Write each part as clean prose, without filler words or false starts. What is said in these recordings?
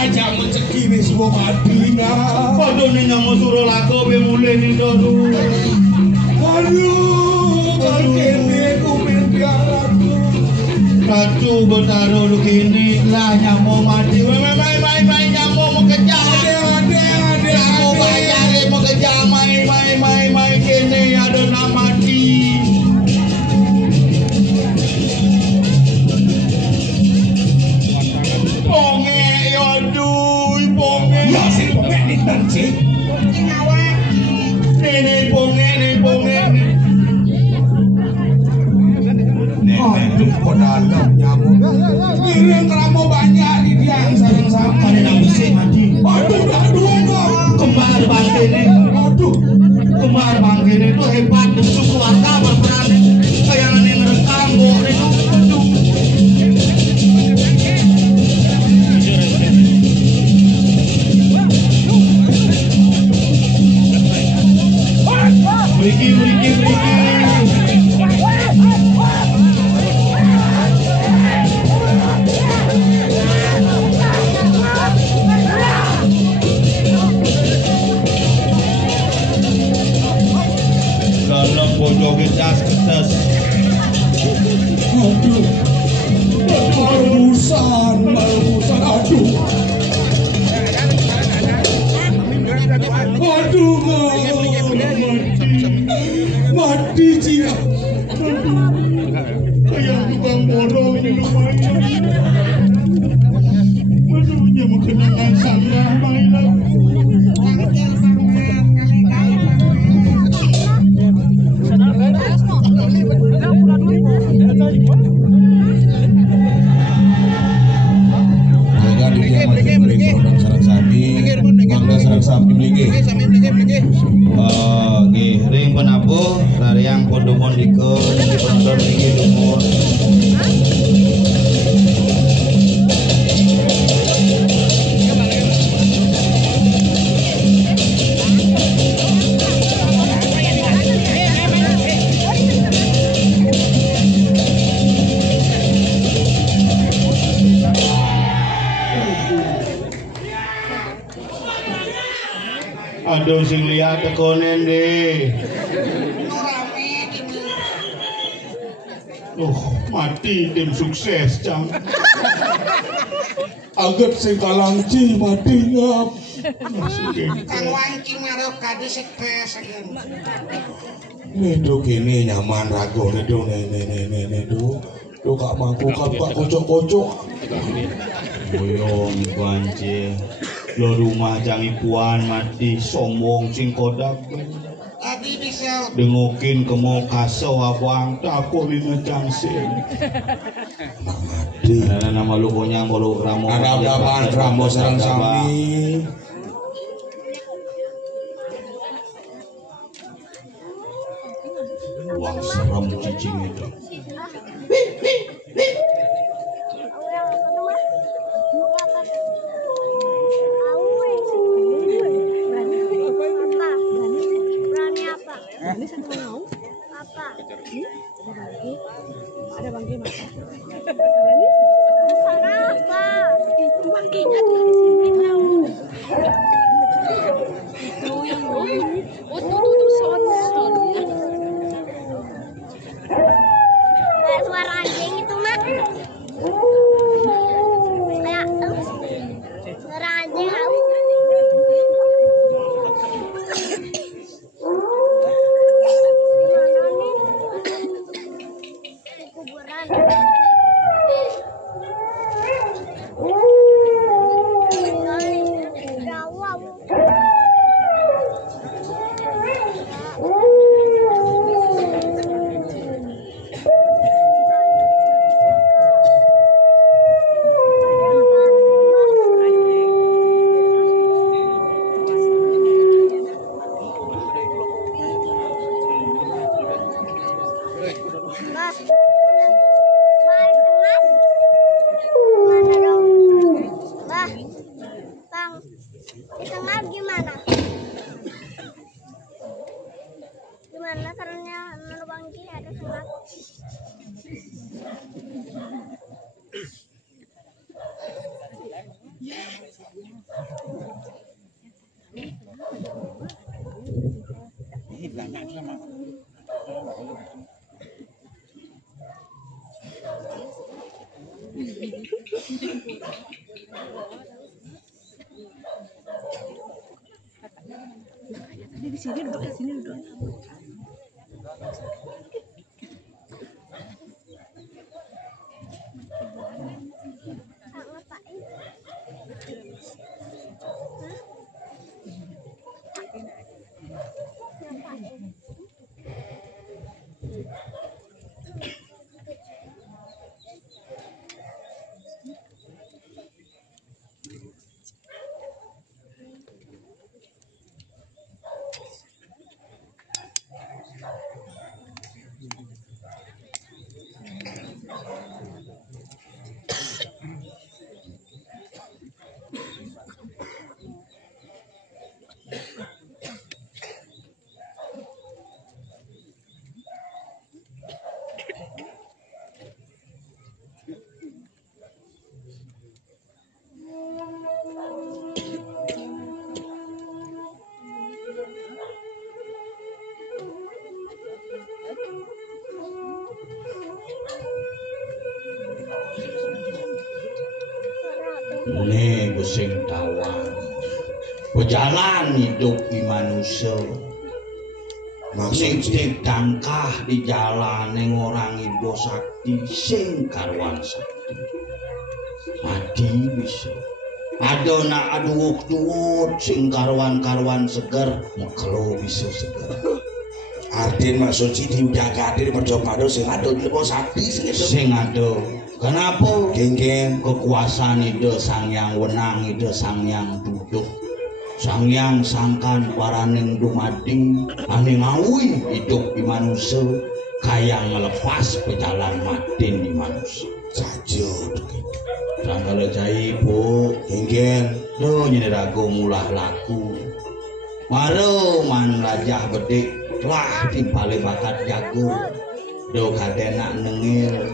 raja mencegi wis wong adina. Padane nyamo sura lakowe mulih nindoru. Aduh, kene ku mimpi aku. Ratu betaro lu kini lah nyamo mati. Mai nyamo mau kejar. Ade. Nyamo bayar mau kejar mai kini ada nak mati. Ponge aduh ponge. Ya sing ponge dinten sih. Ini ponge. Aduh, kok dalam nyamuk. Ngiring keramu banyak di diang sareng sama. Ada yang bisik mati. Aduh, Kembar bangkene. Aduh, Kembar bangkene itu hebat. Musuh keluarga berperan. Kayak yang ngerekam boleh itu. Aduh. Beriki. Dalam pojok jas kertas. aduh. Barusan, aduh. Aduh, mati Cina. Kayak tukang borong di rumahnya. Maksudnya mengenangkan saya mainan. Jaga di dia masih beli produk sarang sapi. Mangga sarang sapi beli. Ring penabuh yang podomon dike di penonton tinggi lumur. Aduh sing lihat tekonen deh. Mati tim sukses cang. Aget sing kalangci mati ngap. Kang Wangci marok kade stres. Nedo kini nyaman rago nedo nedo. Do gak mampu kak kocok-kocok. Boyong banjir. Lo rumah jangi puan mati sombong sing kodak. Tadi bisa Dengokin ke mau kaso abang takut lina jangsin. Mati. Nama lu konyang bolu ramo. Ada ramo sarang sami. Wang serem cicing itu. Ada bangke masa. Sana apa? Itu bangkenya di sini tahu. Itu yang tuh son. Kayak suara anjing itu mak. Kayak suara anjing tahu. Mas, mas, mana dong? Di sini duduk, di sini duduk. Nih busing tawang pejalan hidup di manusia maksud tangkah di jalan yang orang Indo sakti sing karuan sakti mati bisa ada nak aduh tuut sing karuan seger kalau bisa seger Artin maksud si diujaga di percobaan sing ada di lepo sakti sing ada kenapa geng-geng kekuasaan itu sang yang wenang itu sang yang duduk sang yang sangkan paraning dumadi aning ngawi hidup di manusia kayang melepas pejalan mati di manusia saja sangkala jai bu geng-geng lo nyerago mulah laku maro man rajah bedik wah timpale bakat jago do kadenak nengil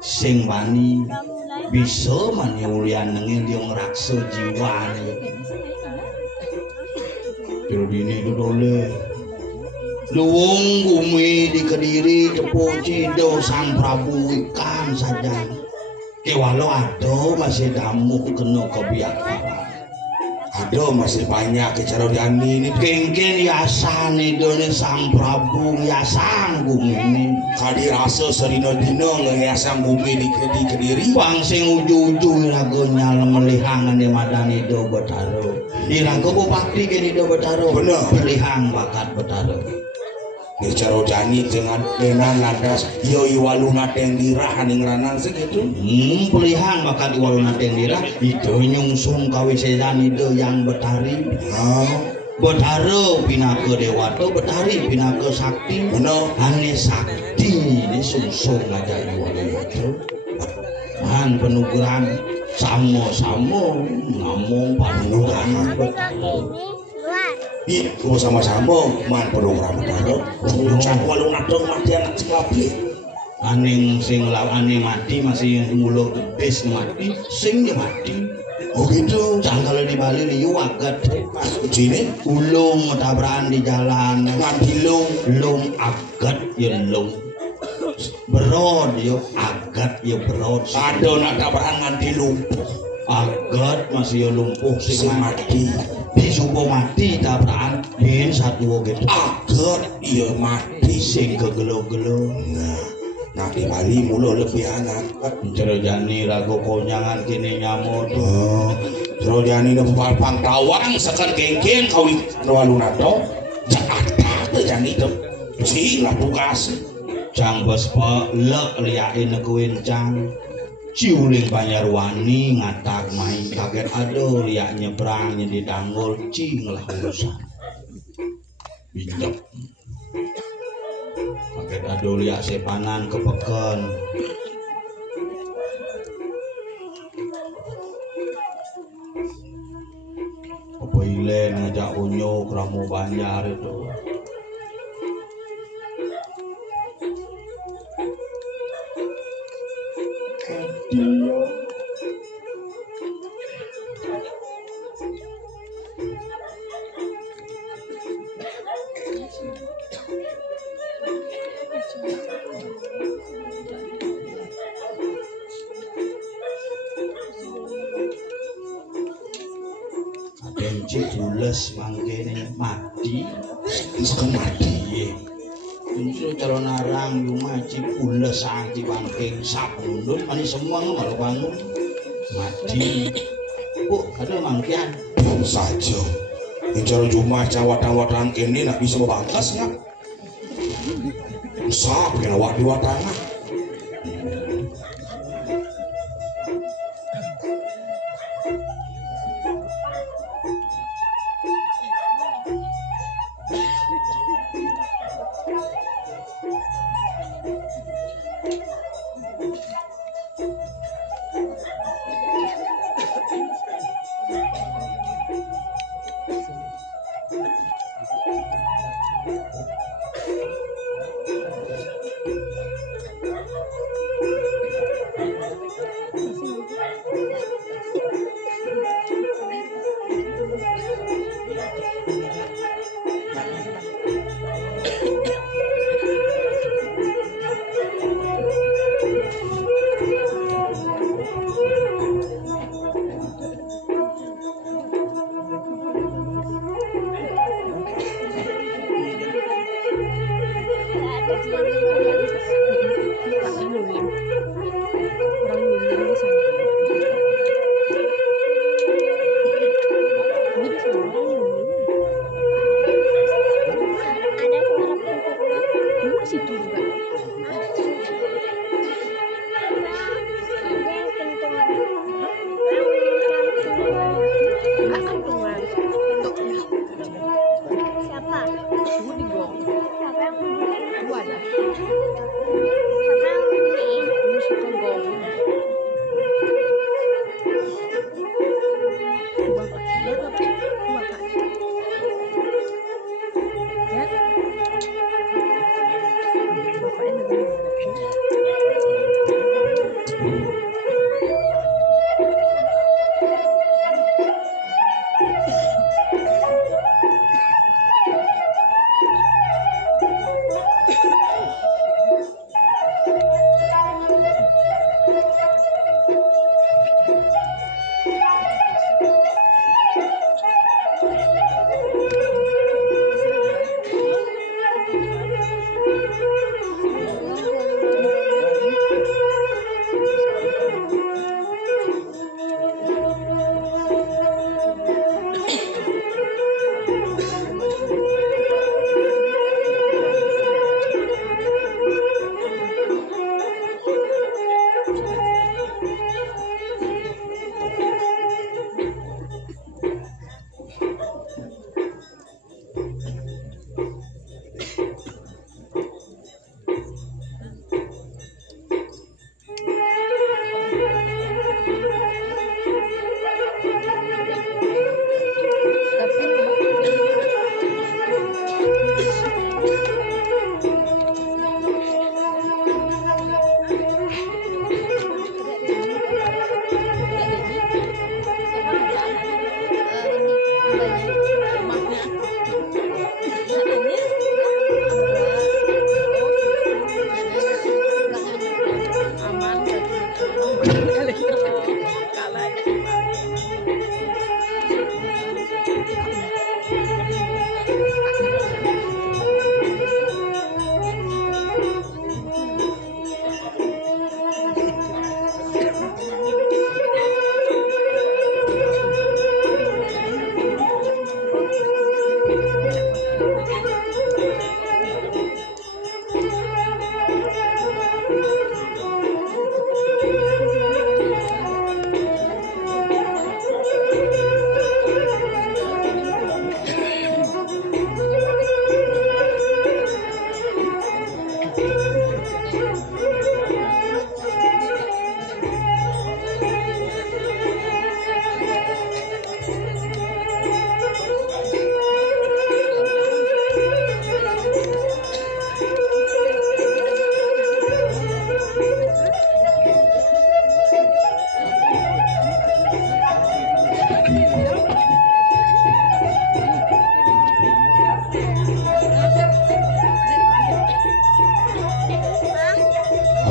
sing wani bisa maniulian nengil dia ngerakso jiwa ini dulu luwung bumi di Kediri Cepu Cido Sang Prabu ikan saja kewalo ado masih damu kena kebiakaran ada masih banyak kecarodiani ini geng-geng yasan itu Sang Prabu yasan bumi ini kadi rasa serino dino ngehiasan bumi di Kediri bang sing uju-uju irago nyal melihangan di madani do betaro irago bupati gini do betaro bener pelihang bakat betaro kecarodiani dengan ngadas yo iwaluna tendirah ning ranan segitu pelihang bakat iwaluna tendirah itu nyungsung kawisesan itu yang betari betaro pinaka dewato betari pinaka sakti bener ane sakti ini sungsung aja iwaluna itu man penugaran samo-samo ngomong panugaran iya sama-sama man program karo ucap walung adong mati anak sekapli aning sing lawane mati masih mulo gedes mati sing mati oh gitu jangkal di Bali liu agat pas ujine ulung tabrakan di jalan nganti lung agat ya lung berod yo agat ya berod ada nak tabrakan nganti lumpuh agat masih ya lumpuh sing mati disupo mati tabrakan yen satu gitu agat iya mati sing kegelo-gelo nah di Bali mulo lebih anak Jerojani rago konyangan kini nyamot Jerojani na pang tawang sekan geng-geng kawi walunado Jakarta jani itu sih lah tugas cang bespa lek liain kuencang ciuling Banyarwani ngatak main kaget ado liak nyebrangnya di Danggol cing lah urusan bijak kaget ado liak sepanan kepeken apa ile ngajak unyu ramu Banjar itu encik bules mangkene mati Sekon mati. Insul calon arang yumaci bules anti bangking sabundun mani semua malu bangun mati. Bu, ada mangkian. Belum saja. Bicara Jumat cawat-cawatan kini nak bisa membangkasnya. Usah bikin awak di watangah.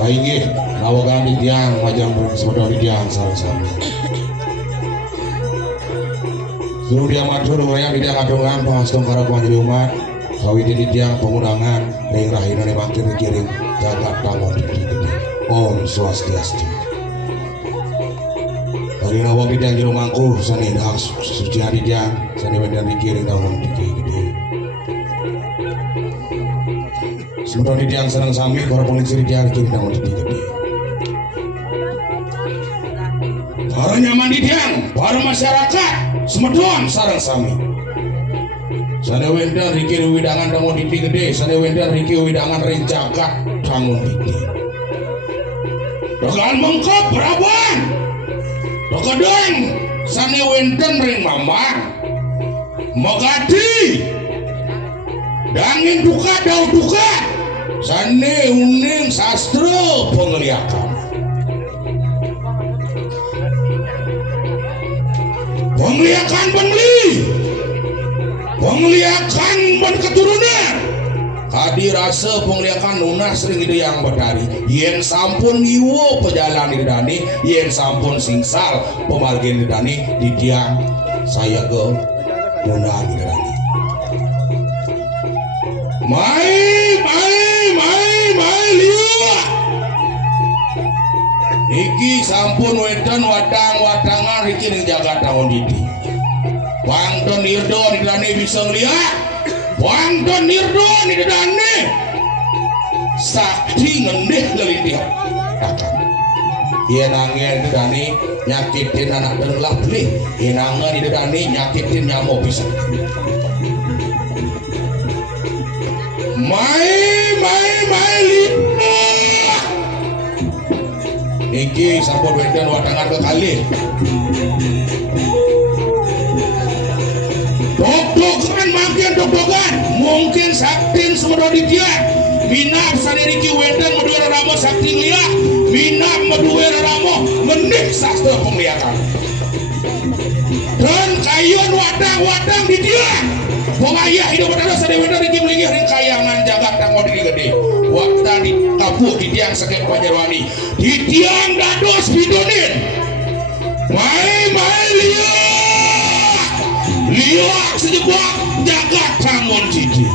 Inggih nawagan di tiang majang sepeda di tiang sama-sama. Dulu dia matur wayang di dia ngadongan pangastong karo panjeri umat. Kawit di tiang pengundangan ring rahina ne makin dikiring jagat tangon di gede. Om Swastiastu. Hari nawa kita jero mangku sane dak suci hari dia sane wendan dikiring tangon di gede. Sementara di tiang senang sami karo polisi di tiang dikiring tangon di gede. Para nyaman di tiang, para masyarakat semedon sareng sami. Sane wendan riki widangan tangon di gede, sane wendan riki widangan ring jagat tangon di gede. Dogan mengkop Praban. Dogadang sane wenten ring mamang. Magati. Dangin duka dau duka. Sane uning sastra pengliakan. Pengliakan penli. Pengliakan ben keturunan. Kadi rasa pengliakan nunah sering itu yang berdari. Yen sampun ngiwo pejalan didani, yen sampun singsal pemalgin didani di tiang saya ke nunah didani. Mai liwa. Iki sampun wedan wadang-wadangan iki ning jagat tahun iki. Wangton nirdo didani bisa ngeliat. Wangton nirdo didani sakti ngendih lelitih akan yen angin didani nyakitin anak dengelah beli yen angin didani nyakitin nyamuk bisa mai lima iki sampun wedan wadangan kekali dok-dokan makin dok-dokan mungkin saktin semua di dia minap saniriki wedan meduwe ramo sakti lia minap meduwe ramo menik sastra penglihakan dan kayun wadang-wadang di dia pengayah hidup pada sari wedan riki melingih ring kayangan jagat tangon di gede waktu di kapuh di tiang sakit Panjarwani di tiang dados bidonin mai liak sejebak jagat tangon cici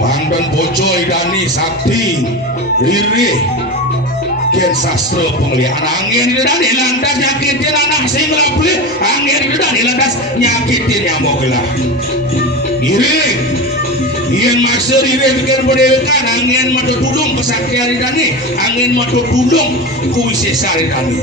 Pangdan bocoi dani sakti riri ken sastra penglihakan angin didani lantas nyakitin anak sing lapli angin didani lantas nyakitin nyamuk lah iri yen masih iri bikin berdewekan angin madu dulung kesaktian didani angin madu dulung kuwisesa didani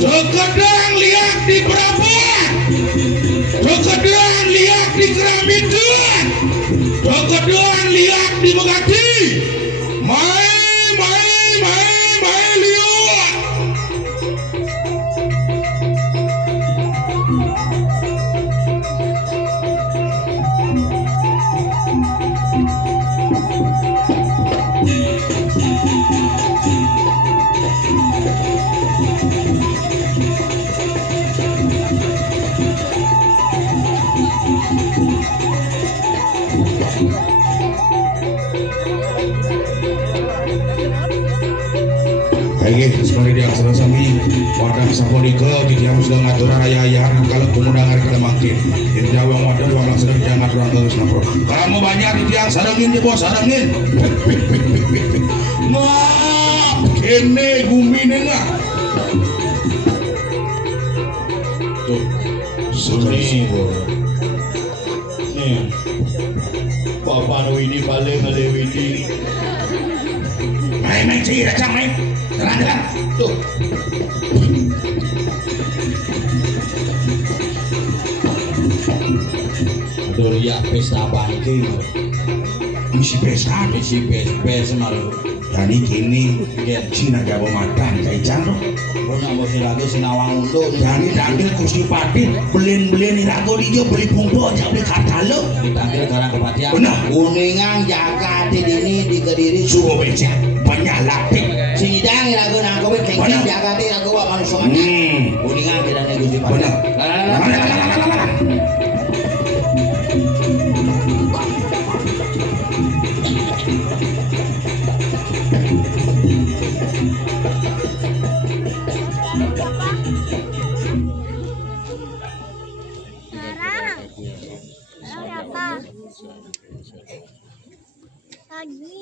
Dogadang liak di Praban, dogadang liak di Keramidun, dogadang liak di Megati, mai liak. Baik, sebagai dia aksara sami wadang saponiko di tiang sudah ngatur raya-rayaan kalau pengundangan kita makin di jawang wadah dua laksana di tiang ngatur terus napro kamu banyak di tiang sarangin di bawah sarangin nah kene gumi nengah tuh seni nih Papa Widi balik Widi main sih racang main terang tuh aduh ya pesta banting misi pesta malu jadi kini Cina jawa madan kayak candro punya mesti lagi sinawang untuk jadi dantil kursi pati belin-belin irago dijo beli pungpo aja beli katalog dipanggil karang kepatian benar kuningan jaga ini di kediri suhu becek banyak lapik sini dang irago nangkowin kengkeng jaga Lagi.